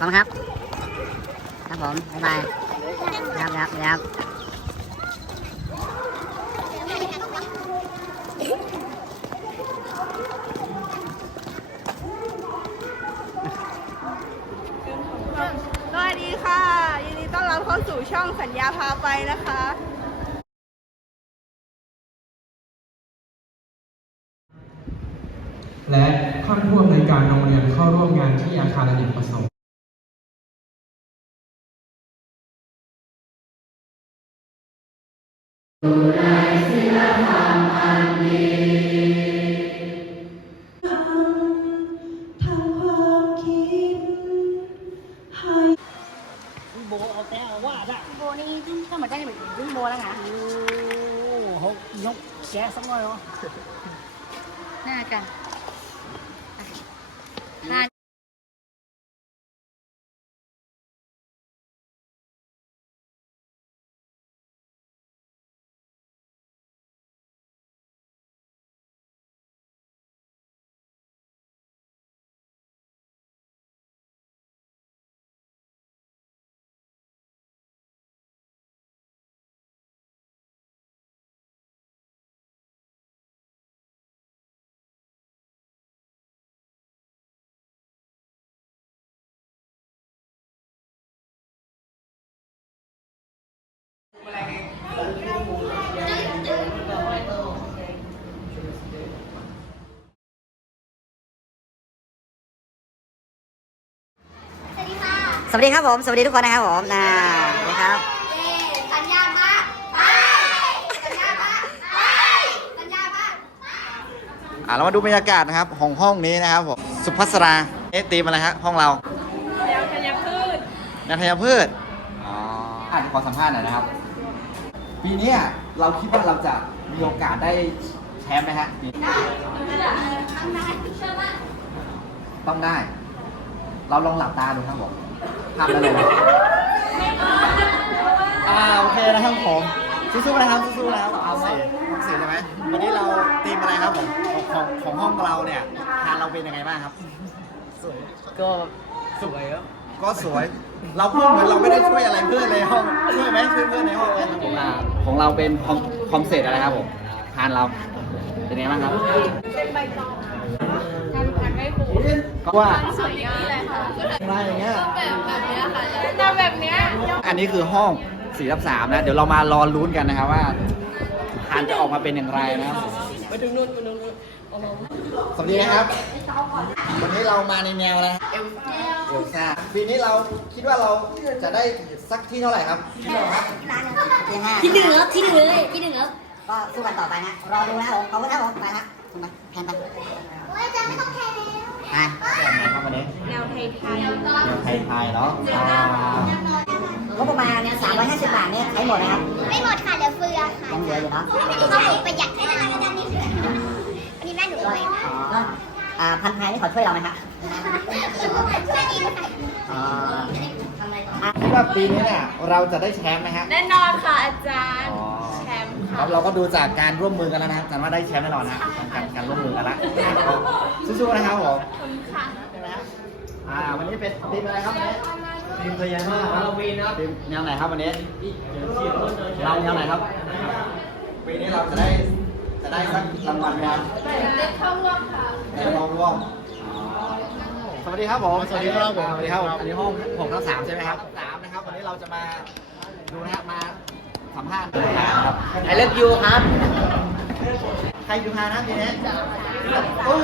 พร้อมครับ ครับผม บ๊ายบายครับครับครับสวัสดีค่ะ ยินดีต้อนรับเข้าสู่ช่องสัญญาพาไปนะคะและท่านผู้อำนวยการโรงเรียนเข้าร่วมงานที่อาคารอเนกประสงค์ สวัสดีครับผม สวัสดีทุกคนนะครับผมนะสวัสดีครับเย้สัญญาณมาไปสัญญาณมาไปสัญญาณมาอ่าเรามาดูบรรยากาศนะครับของห้องนี้นะครับผมสุภัสราเอ๊ะตีมอะไรฮะห้องเราแนวธัญพืชนักพยาพืชอ๋ออ่านขอสัมภาษณ์หน่อยนะครับ ปีเนี้ยเราคิดว่าเราจะมีโอกาสได้แชมป์ไหมฮะปีนี้ทำได้เชื่อว่าต้องได้ เราลองหลับตาดูครับผม ทำได้เลยนะอ่าโอเคนะครับผมสู้ๆนะครับสู้ๆนะครับเอาสิเอาสิใช่ไหมวันนี้เราตีมอะไรครับผมของของของห้องเราเนี่ยทานเราเป็นยังไงบ้างครับก็สวยครับก็สวย เราพูดเหมือนเราไม่ได้ช่วยอะไรเพื่อนในห้องช่วยไหมช่วยเพื่อนในห้องเลยครับผมของเราเป็นคอมคอมเสร็จอะไรครับผมทานเราเป็นไงบ้างครับเป็นใบตองทำทานไม่ผูก ก็ ว่าสวยงามเลยค่ะอะไรอย่างเงี้ยแบบแบบเนี้ยค่ะทำแบบเนี้ยอันนี้คือห้อง4ทับ3นะ เดี๋ยวเรามารอลุ้นกันนะครับว่าทานจะออกมาเป็นอย่างไรนะครับไปถึงนู่นไปถึงนู่นเอาลงสวัสดีนะครับ วันนี้เรามาในแนวอะไรเอลซ่าปีนี้เราคิดว่าเราจะได้สักที่เท่าไหร่ครับที่ห้าที่หนึ่งครับที่หนึ่งเลยที่หนึ่งครับก็สู้กันต่อไปนะรอดูนะครับผมขอบคุณครับผมไปครับคุณไปแทนไปโอ้ยจะไม่ต้องแพ้แล้วไปแบบไหนครับวันนี้แนวไทยไทยแนวไทยๆเนาะอ่างบประมาณเนี่ย350บาทเนี่ยใช้หมดนะครับไม่หมดค่ะเหลือเฟือค่ะยังเหลืออยู่เนาะอันนี้เขาประหยัดให้นะคะด้านนี้อันนี้แม่หนูเลยค่ะแล้วอ่าพันไทยนี่เขาช่วยเราไหมครับช่วยดีค่ะอ๋ออะคิดว่าปีนี้เนี่ยเราจะได้แชมป์ไหมฮะแน่นอนค่ะอาจารย์อ๋อแชมป์ คค่ะรับเราก็ดูจากการร่วมมือกันแล้วนะครับกันว่าได้แชมป์แน่นอนนะการการร่วมมือกันละสู้ๆนะครับผมขอบคุณค่ะใช่ไหมครับอ่าวันนี้เป็นทีมอะไรครับวันนี้ทีมพญานาคฮาโลวีนนะครับทีมแนวไหนครับวันนี้เราแนวไหนครับปีนี้เราจะได้จะได้สักรางวัลไหมครับได้เข้าร่วมค่ะในห้องร่วมสวัสดีครับผมสวัสดีครับผมสวัสดีครับผมอันนี้ห้องหกทับสามใช่ไหมครับสามนะครับวันนี้เราจะมาดูนะครับมา สัมภาษณ์นะครับไอเลิฟยูครับ ใครอยู่ทานะทีนี้โอ้ย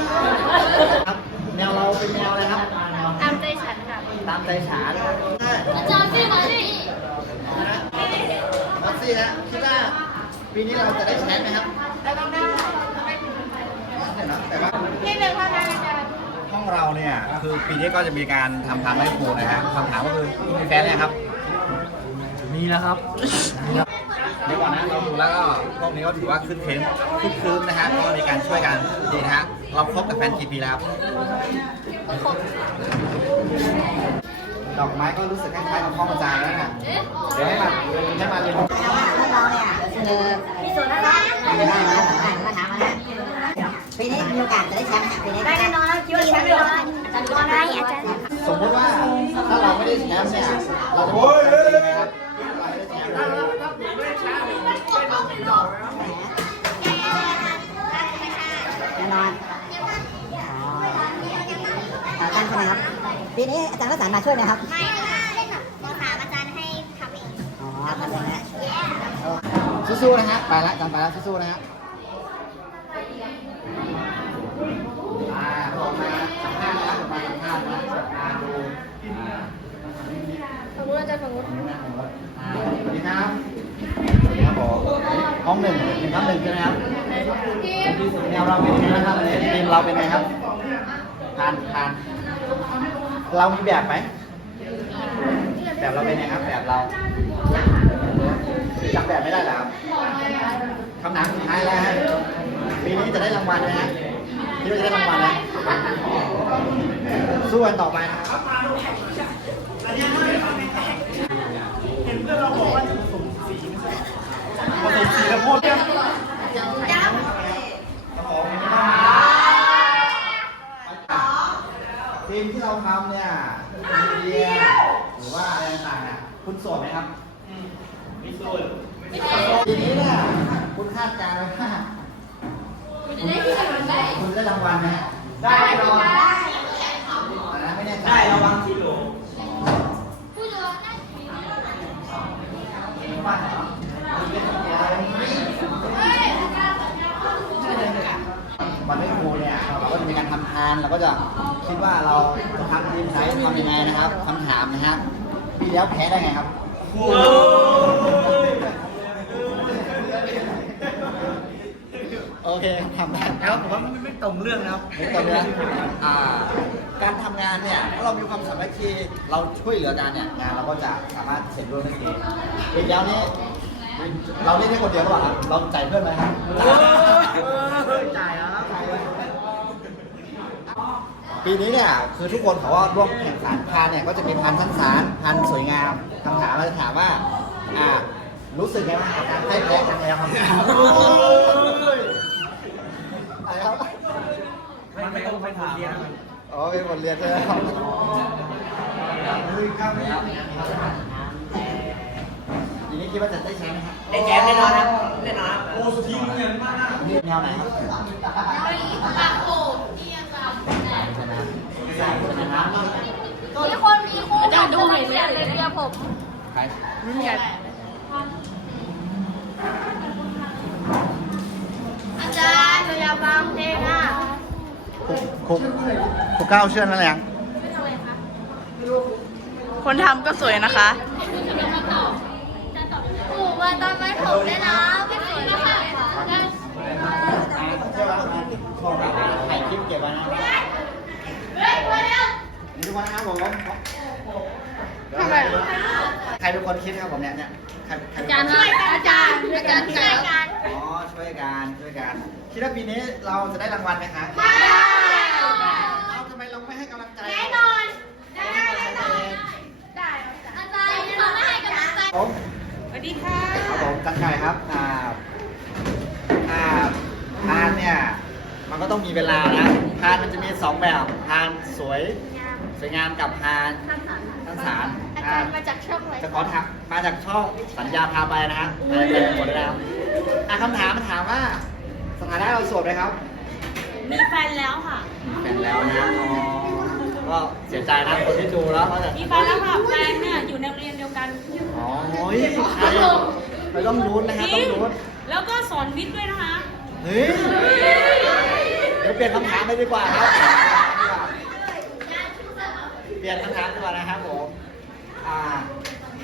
ครับแนวเราเป็นแนวอะไรครับ ตามใจฉันค่ะตามใจฉานอาจารย์พี่มาดินะมัซี่นะคิดว่าปีนี้เราจะได้แชมป์ไหมครับได้ต้องได้แต่ว่าที่หนึ่งเท่านั้นอาจารย์ห้องเราเนี่ยคือปีนี้ก็จะมีการทำพันไม้ครูนะฮะคำถามก็คือมีแฟนไหมครับ มีนะครับเดี๋ยวก่อนนะเราดูแล้วก็พวกนี้ก็ถือว่าขึ้นเทรนด์ขึ้นคืนนะฮะก็มีการช่วยกันดีนะฮะเราคบกับแฟนกี่ปีแล้ว ดอกไม้ก็รู้สึกคล้ายๆกับพ่ออาจารย์แล้วนะเดี๋ยวให้มาให้มาเรียนรู้เราเนี่ยคือที่สุดแล้วนะได้นะอ่านมาถามมานะปีนี้มีโอกาสจะได้แชมป์ไหมปีนี้ได้แน่นอนแล้วคิดว่าแชมป์แน่นอนตอนให้อาจารย์สมมติว่าถ้าเราไม่ได้แชมป์เนี่ยเราจะ ปีนี้อาจารย์รัศนมาช่วยไหมครับ ไม่เล่นแบบมสามอาจารย์ให้ทำเองอ๋อทำเองนะสู้ๆนะฮะไปละจำไปละสู้ๆนะฮะอ่าผมมาสัมภาษณ์นะผมมาสัมภาษณ์นะมาดูอ่าสมมติอาจารย์สมมติอ่าสวัสดีครับสวัสดีครับผมห้องหนึ่งหนึ่งทับหนึ่งใช่ไหมครับแนวเราเป็นยังไงบ้างครับทีมเราเป็นไงครับผ่านผ่าน เรามีแบบไหม แบบเราเป็นไงครับ แบบเราจำแบบไม่ได้เหรอครับคำถามสุดท้ายแล้วฮะปีนี้จะได้รางวัลไหมฮะคิดว่าจะได้รางวัลไหมสู้กันต่อไปนะครับทีม ที่เราทำเนี่ยมีเดียหรือว่าอะไรต่างๆเนี่ยคุณโสดไหมครับไม่โสดทีนี้เนี่ยคุณคาดการณ์ไว้ว่าคุณจะได้คุณได้รางวัลไหมได้รางวัลได้ไม่แน่ใจได้รางวัลกิโลวันไม่ครูเนี่ยเราก็จะมีการ ทำทานเราก็จะคิดว่าเราจะทำทีมไหนทำยังไงนะครับคำถามนะฮะปีแล้วแพ้ได้ไงครับโอเคทำได้แล้วผมว่ามันไม่ตรงเรื่องนะครับนี่ตอนเนี้ยอ่าการทำงานเนี่ยถ้าเรามีความสามัคคีเราช่วยเหลือกันเนี่ยงานเราก็จะสามารถเสร็จด้วยได้ดีปีแล้วนี้เราเล่นได้คนเดียวหรือเปล่าครับเราจ่ายเพื่อนไหมครับจ่ายแล้ว ปีนี้เนี่ยคือทุกคนเขาว่าร่วมแข่งขันพานเนี่ยก็จะมีพานชั้นศาลพานสวยงามคำถามเราจะถามว่าอ่า รู้สึกไงบ้างกับการให้แพ้กันแล้วครับอะไรครับมันไม่ต้องไปถามเรียนอ๋อเป็นบทเรียนใช่ไหมครับทีนี้คิดว่าจะได้แชมป์ไหมครับได้แชมป์แน่นอนครับแน่นอนครับโอ้สุดที่เงินมากแนวไหนครับใช่ไหมครับใช่ใช่ไห มครับมีคนมีคู่อาจารย์ดูเห็นไหมเลยเรียผมใครอาจารย์หนูอยากฟังเพลงอะคุกคุกเก้าวเชื่อนั่นแหละคนทำก็สวยนะคะถูกว่าตอนไม่ผมได้นะไม่สวยนะคะเชื่อว่าถ่ายคลิปเก็บไว้นะ เฮ้ยมาเร็ว นี่ทุก คนนะครับผมทำไมใครเป็นคนคิดครับผมเนี่ยเนี่ยใครใครอาจารย์ช่วยกันอาจารย์อาจารย์ช่วยกันอ๋อช่วยกันช่วยกันคิดว่าปีนี้เราจะได้รางวัลไหมคะมาเอาทำไมเราไม่ให้กำลังใจแน่นอนได้แน่นอนได้อาจารย์เราไม่ให้กำลังใจผม สวัสดีค่ะ ครับผมจันไก่ครับ อ่า อ่าพานเนี่ย มันก็ต้องมีเวลานะ พานมันจะมีสองแบบ พานสวย สวยงามกับพานทั้งสารอาจารย์มาจากช่องอะไรจะขอถามมาจากช่องสัญญาพาไปนะฮะไปไปหมดแล้วอะคำถามถามว่าสถานะเราโสดไหมครับ มีแฟนแล้วค่ะมีแฟนแล้วนะอ๋อก็เสียใจนะคนที่ดูแล้วเขาจะมีแฟนแล้วค่ะแฟนเนี่ยอยู่ในโรงเรียนเดียวกันอ๋อโอ้ยใครเราต้องรู้นนะฮะต้องรู้นแล้วก็สอนวิทย์ด้วยนะคะเฮ้ยเดี๋ยวเปลี่ยนคำถามเลยดีกว่าครับ เปลี่ยนคำถามดีกว่านะครับผม อ่า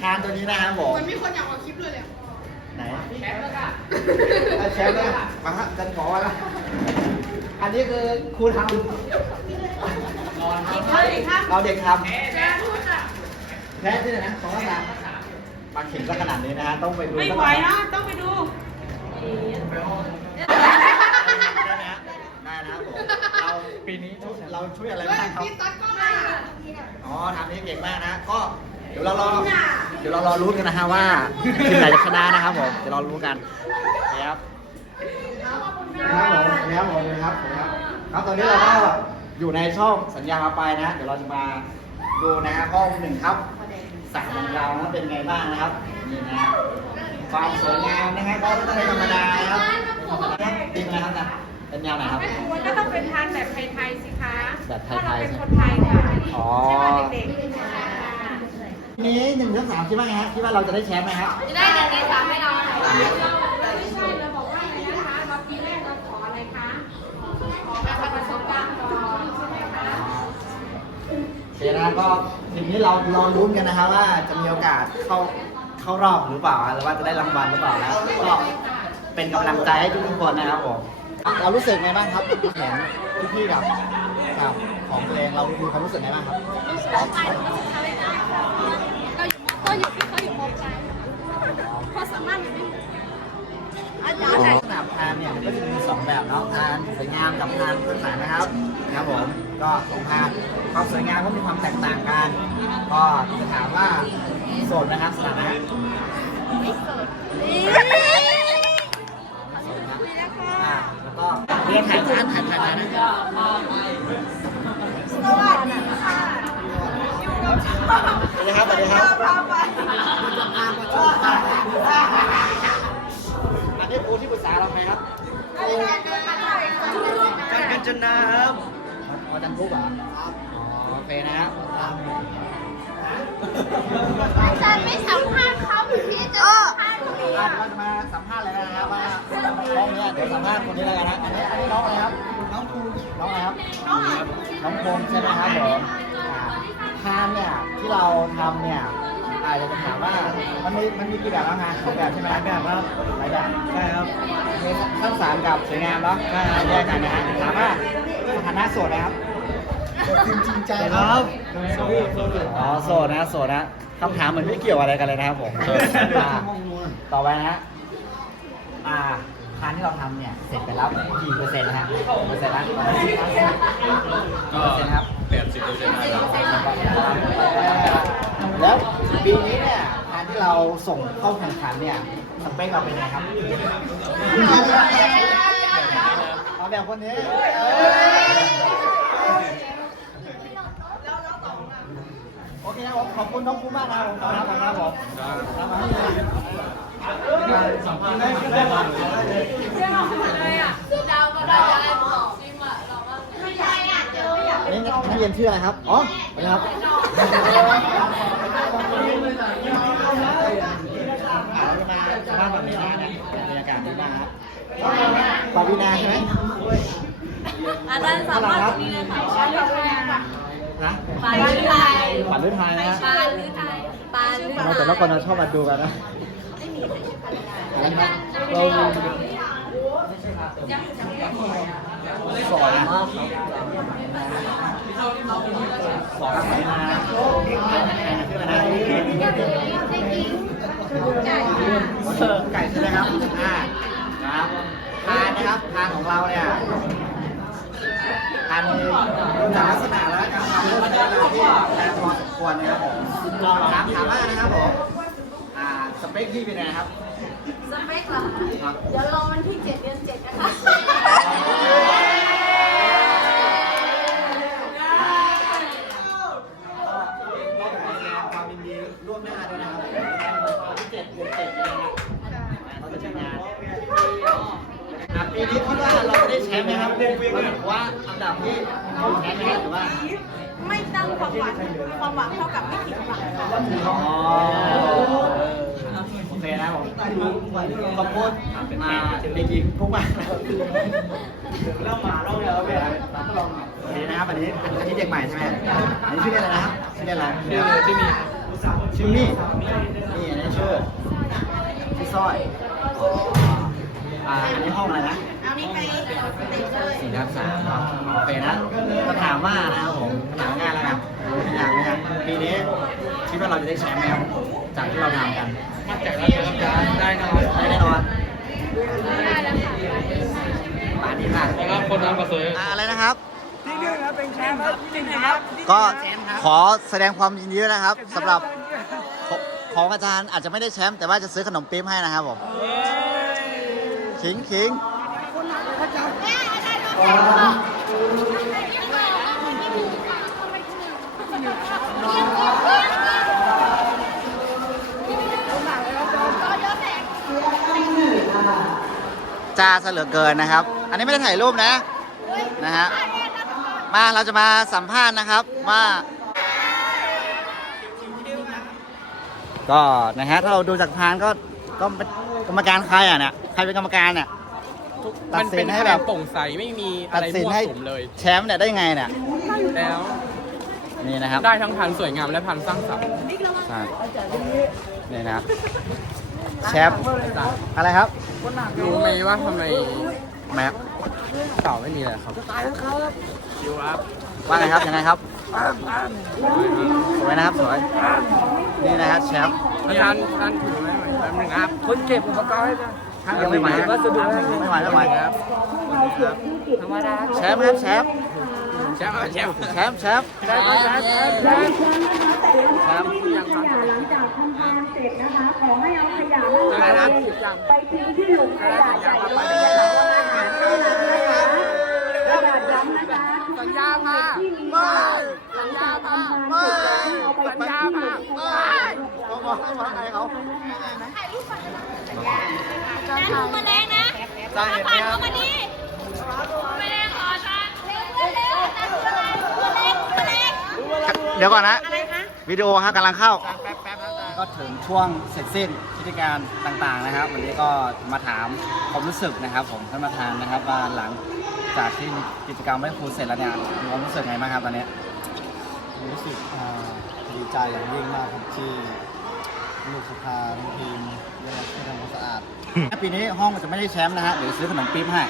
ทานตัวนี้นะครับผม มันมีคนอยากออกคลิปเลยเลยไหนแชมป์แล้วค่ะแชมป์แล้วมาฮะกันขอไว้ละ อันนี้คือครูทำเราเด็กทำแพ้ที่ไหนนะสองพันสามมาเข็นซะขนาดนี้นะฮะ ต้องไปดูไม่สักไหวน่อยนะ ต้องไปดู ได้นะได้นะครับผมเรา ปีนี้เราช่วยอะไรบ้างครับอ๋อทำนี้เก่งมากนะ ก็เดี๋ยวเรารอ เดี๋ยวเรารอรุ้นกันนะฮะว่าทีมไหนจะชนะนะครับผม เดี๋ยวเรารู้กันนะครับครับผมนะครับผมนะครับผมนะครับครับตอนนี้เราก็อยู่ในช่องสัญญามาไปนะ เดี๋ยวเราจะมาดูนะครับห้องหนึ่งครับสามของเรานะเป็นไงบ้างนะครับ นี่นะครับความสวยงามนะครับก็ไม่ธรรมดานะครับไม่ธรรมดาครับดีไหมครับนะ เป็นแนวไหนครับมันก็ต้องเป็นทานแบบไทยๆสิคะแบบไทถ้ายๆเราเป็นใช่ไหมคนไทยค่ะอ๋อใช่ว่าเด็กๆค่ะทีนี้หนึ่งถึงสามคิดว่าไงฮะคิดว่าเราจะได้แชมป์ไหมครับจะได้เด็กได้สามไม่นอนไม่ใช่เราบอกว่าอะไรนะคะเราปีแรกเราขออะไรคะขอแบบประสบการณ์ก่อนใช่ไหมคะโอเคนะครับก็ทีนี้เราเราลุ้นกันนะครับว่าจะมีโอกาสเข้าเข้ารอบหรือเปล่าหรือว่าจะได้รางวัลหรือเปล่านะครับก็เป็นกำลังใจให้ทุกๆคนนะครับผม เรารู้สึกไงบ้างครับเห็นพี่ๆกับกับของตัวเองเรามีความรู้สึกไงบ้างครับก็อยู่ที่เขาอยู่มปลายเขาสามารถอยู่ได้อาจารย์สนามพานเนี่ยมันก็จะมีสองแบบเนาะพานสวยงามกับพานพื้นฐานนะครับครับผมก็สองพานความสวยงามก็มีความแตกต่างกัน ก็จะถามว่าโสดนะครับสถานะอ่า ก็เรียนถ่ายร้านถ่ายถ่ายร้านนะสวัสดีค่ะอยู่กับช่องสวัสดีครับสวัสดีครับพาไปอันนี้ครูที่ปรึกษาเราไหมครับการกัญจนาครับอาจารย์ปุ๊กเหรอครับโอเคนะครับอาจารย์ไม่สัมภาษณ์เขาพี่จะสัมภาษณ์หนู อะเราจะมาสัมภาษณ์เลยนะครับว่าน้องเนี่ยเดี๋ยวสัมภาษณ์คนนี้แล้วกันนะอันนี้อันนี้น้องอะไรครับน้องภูน้องอะไรครับน้องน้องพงษ์ใช่ไหมครับผมอ่าทานเนี่ยที่เราทำเนี่ยอาจจะถามว่ามันมีมันมีกี่แบบบ้างฮะสองแบบใช่ไหมหลายแบบครับหลายแบบใช่ครับมีข้าวสารกับสวยงามเนาะใช่แยกกันนะฮะถามว่าสถานะโสดนะครับ จริงจริงใจครับ อ๋อโสดนะโสดนะคำถามเหมือนไม่เกี่ยวอะไรกันเลยนะครับผมอ่าต่อไปนะฮะอ่าทานที่เราทำเนี่ยเสร็จไปแล้วกี่เปอร์เซ็นต์นะฮะเปอร์เซ็นต์ละกี่เปอร์เซ็นต์ครับแปดสิบเปอร์เซ็นต์นะครับแล้วปีนี้เนี่ยทานที่เราส่งเข้าแข่งขันเนี่ยสเปคเราเป็นไงครับเอาแบบคนนี้ โอเคครับผมขอบคุณน้องภูมากนะครับผมขอบคุณครับผมครับผมสัมภาษณ์ได้ได้บ้างดาวก็ได้อะไรบอกซิมอะเราว่าไม่ใช่อะเจออยากอันนี้นักเรียนชื่ออะไรครับ อ๋อสวัสดีครับบ้านแบบนี้นะบรรยากาศดีมากครับปาวินาใช่ไหมอาจารย์สามารถตรงนี้เลยค่ะปาลือไทย นะ ปาลือไทยฝันฤทัยนะปาลือไทยปาลือไทเรายแต่ละคนเราชอบมาดูกันนะอะไรนะเราสอนมากครับสอนอะไรนะชื่ออะไรนะไก่ใช่ไหมครับอ่าครับทานนะครับทานของเราเนี่ย กานดูจากลักษณะแล้วการทำเริ่มใช้เวลาที่นานพอสมควรนะครับผมลองถามถามว่านะครับผมอ่าสเปคพี่เป็นไงครับสเปคเหรอครับเดี๋ยวรอวันที่เจ็ดเดือนเจ็ดนะคะ ความยินดีร่วมหน้าด้วยนะครับวันที่เจ็ดเดือนเจ็ดนะครับเราจะจัดงานอะปีนี้คิดว่าเราจะ ได้แชมป์ไหมครับหรือว่าอันดับที่แชมป์ไหมครับหรือว่าไม่ตั้งความหวังความหวังเท่ากับไม่ผิดหวังค่ะอ๋อโอเคนะผมขอบคุณมาเด็กหญิงพุกมากนเล่าหมาเล่าเนี่ยเราเป็นสวัสดีนะครับอันนี้อันนี้เด็กใหม่ใช่ไหมอันนี้ชื่อเรียกอะไรนะครับชื่อเรียกอะไรชื่อมีชื่อมี่นี่อันนี้ชื่อชื่อสร้อยอ่าอันนี้ห้องอะไรนะ เอานี่ไปเต็มเลยสี่ทับสามเนาะโอเคนะก็ถามว่านะครับผมถามง่ายแล้วกันไม่ยากไม่ยากปีนี้คิดว่าเราจะได้แชมป์ไหมครับจากที่เราทำกันมั่นใจว่าจะได้นอนได้แน่นอนป่านนี้ค่ะนะครับคนทำกระสืออะไรนะครับที่หนึ่งครับเป็นแชมป์ครับที่หนึ่งครับ ก็ขอแสดงความยินดีนะครับสำหรับของของอาจารย์อาจจะไม่ได้แชมป์แต่ว่าจะซื้อขนมปี๊บให้นะครับผมขิงขิง จ้าเสลือเกินนะครับ อันนี้ไม่ได้ถ่ายรูปนะนะฮะ มาเราจะมาสัมภาษณ์นะครับว่า ก็นะฮะถ้าเราดูจากพานก็ก็กรรมการใครอะเนี่ยใครเป็นกรรมการเนี่ย ตัมัดนสิเป็นนให้ให้แบแบบบโปร่งใสไม่มีอะตัดไรสินมั่วให้สุมเลย แชมป์เนี่ยได้ไงเนี่ยแล้วนี่นะครับได้ทั้งพันธุ์สวยงามและพันธุ์สร้างสรรค์ใช่นี่นะครับแชมป์อะไรครับรู้ไหมว่าทำไมแมปเต่าไม่มีอะไรครับคิวครับว่าไงครับยังไงครับสวยนะครับสวยนี่นะครับแชมป์อาจารย์ท่านถือไว้หน่อยแป๊บนึงครับคนเก็บอุปกรณ์ให้ นะยังไม่ไหววัสดุไม่ไหวไม่ไหวครับธรรมดาแชมป์ครับแชมป์แชมป์เอาแชมป์แชมป์แชมป์แชมป์แชมป์แชมป์แชมป์แชมป์ยังครับหลังจากทำงานเสร็จนะคะขอให้เอาขยะได้ครับยังไปทิ้งที่หลุมขยะใหญ่ ระดาษย้ำนะคะสัญญามาไม่หลังจากทำงาไม่เสร็จให้เอาไปสัญญาที่หมาลุมขยะบอกบอกให้บอกให้เขาจานดูมาแรงนะจ้าเห็นไหมครับมาดิมาแรงขอจานเร็วเร็วจาดูมาแรงมาแรงมาแรเดี๋ยวก่อนนะวิดีโอครับกำลังเข้าก็ถึงช่วงเสร็จสิ้นพิธีการต่างๆนะครับ วันนี้ก็มาถามความรู้สึกนะครับ ผมท่านประธานนะครับว่าหลัง จากที่มีกิจกรรมไหว้ครูเสร็จแล้วเนี่ยมีความรู้สึกไงบ้างครับตอนนี้รู้สึกอ่าดีใจอย่างยิ่งมากครับที่ลูกสภาลูกทีมได้รับที่ทำความสะอาดปีนี้ห้องจะไม่ได้แชมป์นะฮะหรือซื้อขนมปี๊บให้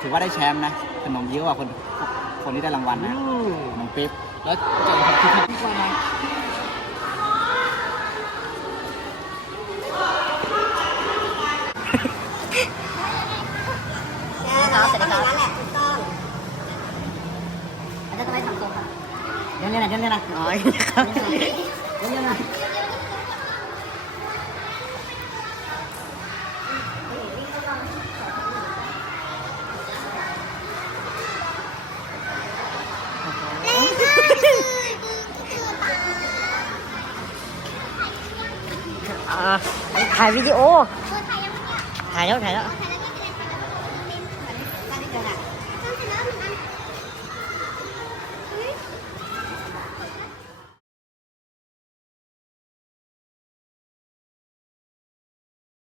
ถือว่าได้แชมป์นะขนมเยอะกว่าคนคนที่ได้รางวัลนะขนมปี๊บแล้วเจอกับที่ที่ใเดี๋ยวนี้นะเดี๋ยวนี้นะอ๋อครับเดี๋ยวนี้นะอ่าถ่ายวิดีโอถ่ายแล้วถ่ายแล้ว